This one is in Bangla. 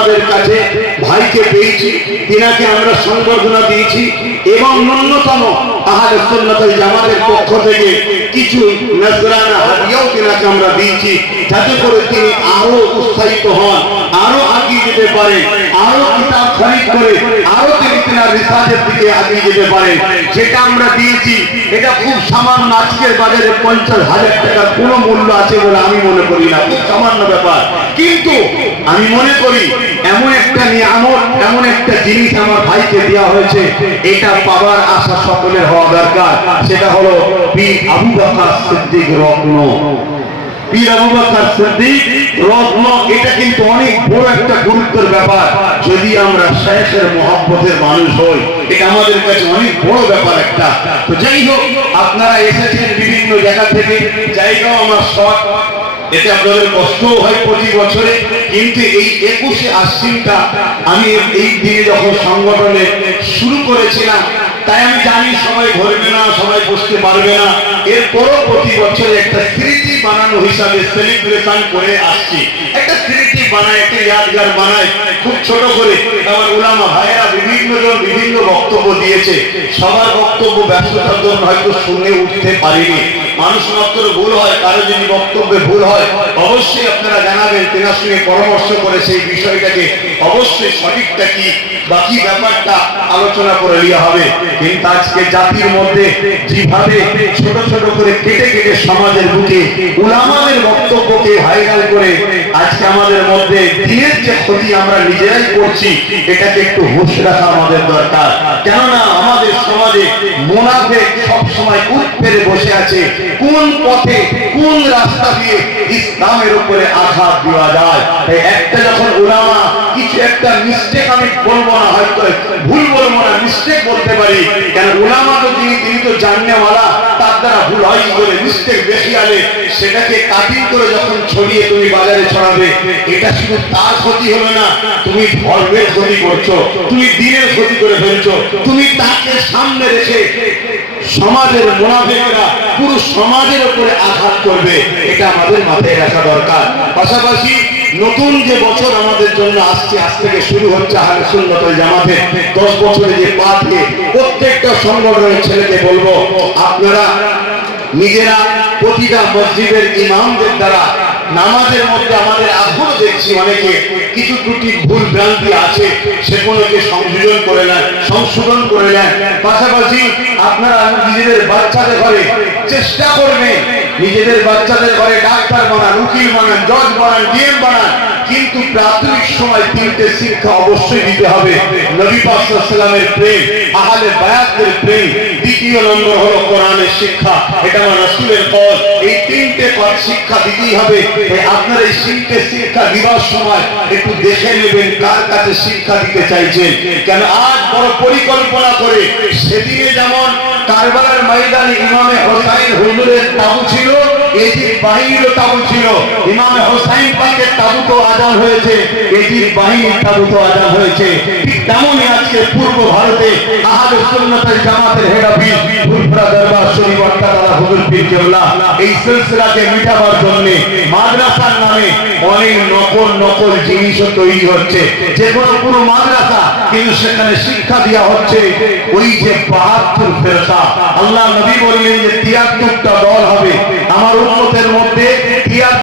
আমাদের কাছে ভাইকে পেয়েছি, তিনাকে আমরা সংবর্ধনা দিয়েছি এবং ন্যূনতম আহার সুন্নতুল জামাতের পক্ষ থেকে কিছু নজরানা হাদিয়াও তিনাকে আমরা দিয়েছি, যাতে করে তিনি আরও উৎসাহিত হন, আরও আগিয়ে যেতে পারেন আরও কিতাব খরিদ করে, আরও তিনি তিনার রিসার্চের দিকে আগিয়ে যেতে পারেন যেটা আমরা দিয়েছি, এটা খুব সামান্য, আজকের বাজারে পঞ্চাশ হাজার টাকার কোনো মূল্য আছে বলে আমি মনে করি না, খুব সামান্য ব্যাপার। কিন্তু আমি মনে করি এমন একটা নিয়ামত, এমন একটা জিনিস আমার ভাইকে দেওয়া হয়েছে। এটা পাওয়ার আশা সকলের হওয়া দরকার। সেটা হলো পীর আবু বকর সিদ্দিক রত্ন। পীর আবু বকর সিদ্দিক রত্ন, এটা কিন্তু অনেক বড় একটা গুরুত্বের ব্যাপার। যদি আমরা শেখের মহব্বতের মানুষ হই, এটা আমাদের কাছে অনেক বড় ব্যাপার একটা। তো যাই হোক, আপনারা এসেছেন বিভিন্ন জায়গা থেকে। জায়গাও আমার শখ এতে আপনাদের কষ্ট হয় প্রতি বছরে, কিন্তু এই একুশে আশ্বিনটা আমি এই দিনে যখন সংগঠনে শুরু করেছিলাম, তাই আমি জানি সবাই ধরবে না সবাই বসতে পারবে না। এরপরও প্রতি বছরে একটা স্মৃতি বানানো হিসাবে সেলিব্রেশন করে আসছি। একটা স্মৃতি বানায়, একটা ইয়াদগার বানায়, খুব ছোট করে। আমার ওলামা ভাইয়েরা বিভিন্ন জন বিভিন্ন বক্তব্য দিয়েছে। সবার বক্তব্য ব্যস্ততার জন্য হয়তো শুনে উঠতে পারিনি। মানুষ মাত্র ভুল হয়, কারও যদি বক্তব্যে ভুল হয়, অবশ্যই আপনারা জানাবেন তেনার সঙ্গে পরামর্শ করে সেই বিষয়টাকে অবশ্যই সঠিকটা কি, বাকি ব্যাপারটা আলোচনা করে নেওয়া হবে। কিন্তু আজকে জাতির মধ্যে যেভাবে ছোট ছোট করে কেটে কেটে সমাজের বুকে উলামাদের বক্তব্যকে ভাইরাল করে আজকে আমাদের মধ্যে দিনের যে ক্ষতি আমরা নিজেরাই করছি, এটাকে একটু হুশ রাখা আমাদের দরকার। কেননা আমাদের সমাজে মোনাফে সব সময় উঠ পেরে বসে আছে। কোন পথে, কোন রাস্তা দিয়ে ইসলামের উপরে আঘাত দেওয়া যায়? একটা যখন উলামা কিছু একটা মিস্টেক আমি বলব না, হয়তো ভুল বলব না মিস্টেক বলতে পারি। কেন উলামা তো তিনি তিনি তো জাননেওয়ালা, তার দ্বারা ভুল হয় করে মিস্টেক বেশি আলে সেটাকে কাটিং করে যখন ছড়িয়ে তুমি বাজারে ছড়াবে, এটা শুধু তার ক্ষতি হলো না, তুমি ধর্মের ক্ষতি করছ, তুমি দিনের ক্ষতি করে ফেলছো, তুমি তাকে সামনে রেখে সমাজের মোনাফিকরা পুরো সমাজের উপরে আঘাত করবে, এটা আমাদের মাথায় রাখা দরকার। পাশাপাশি নতুন যে বছর আমাদের জন্য আসছে, আজ থেকে শুরু হচ্ছে আহলে সুন্নাত ওয়াল জামাতে। 10 বছরে যে পা দিয়ে প্রত্যেকটা সংগঠনের ছেলেকে বলব, আপনারা নিজেরা প্রতিটা মসজিদের ইমামদের দ্বারা নামাজের মধ্যে আমাদের আগ্রহ দেখছি অনেকে, কিছু ত্রুটি, ভুল ভ্রান্তি আছে, সেগুলোকে সংযোজন করে নেন, সংশোধন করে নেন। পাশাপাশি আপনারা নিজেদের বাচ্চাদের ঘরে চেষ্টা করবেন নিজেদের বাচ্চাদের ঘরে ডাক্তার বানান, উকিল বানান, জজ বানান, ডিএম বানান, কিন্তু প্রাথমিক সময় তিনটে শিক্ষা অবশ্যই দিতে হবে। নবী পাক সাল্লামের প্রেম, আহলে বায়াতের প্রেম, দ্বিতীয় নম্বর হলো কোরআনের শিক্ষা। এটা আমার রাসূলের পর এই তিনটে পদ শিক্ষা দিতেই হবে। আপনার এই তিনটে শিক্ষা দিবার সময় একটু দেখে নেবেন কার কাছে শিক্ষা দিতে চাইছেন। কেন আজ বড় পরিকল্পনা করে সেদিনে যেমন কারবালার ময়দানে ইমামে হোসাইন হুজুরের তাবু ছিল এজির বাহিনীর তাবু ছিল। হোসাইন তাবু তো আজান হয়েছে এজির বাহিনীর তাবু তো আজান হয়েছে। ঠিক তেমনই আজকে পূর্ব ভারতে আহাদ সুন্নতের জামাতের হেড অফিস ফুলপুরা দরবার অট্টালা হুজুর পীর কেবলা এই সিলসিলাকে মিটাবার জন্য মাদ্রাসার নামে অনেক নকল নকল জিনিসও তৈরি হচ্ছে। যে কোনো কোনো মাদ্রাসা কিন্তু সেখানে শিক্ষা দেওয়া হচ্ছে। ওই যে বাহাত্তর ফেরতা আল্লাহ নবী বললেন যে তিয়াত্তরটা দল হবে। আমার উন্নতের মধ্যে তিয়াত্তর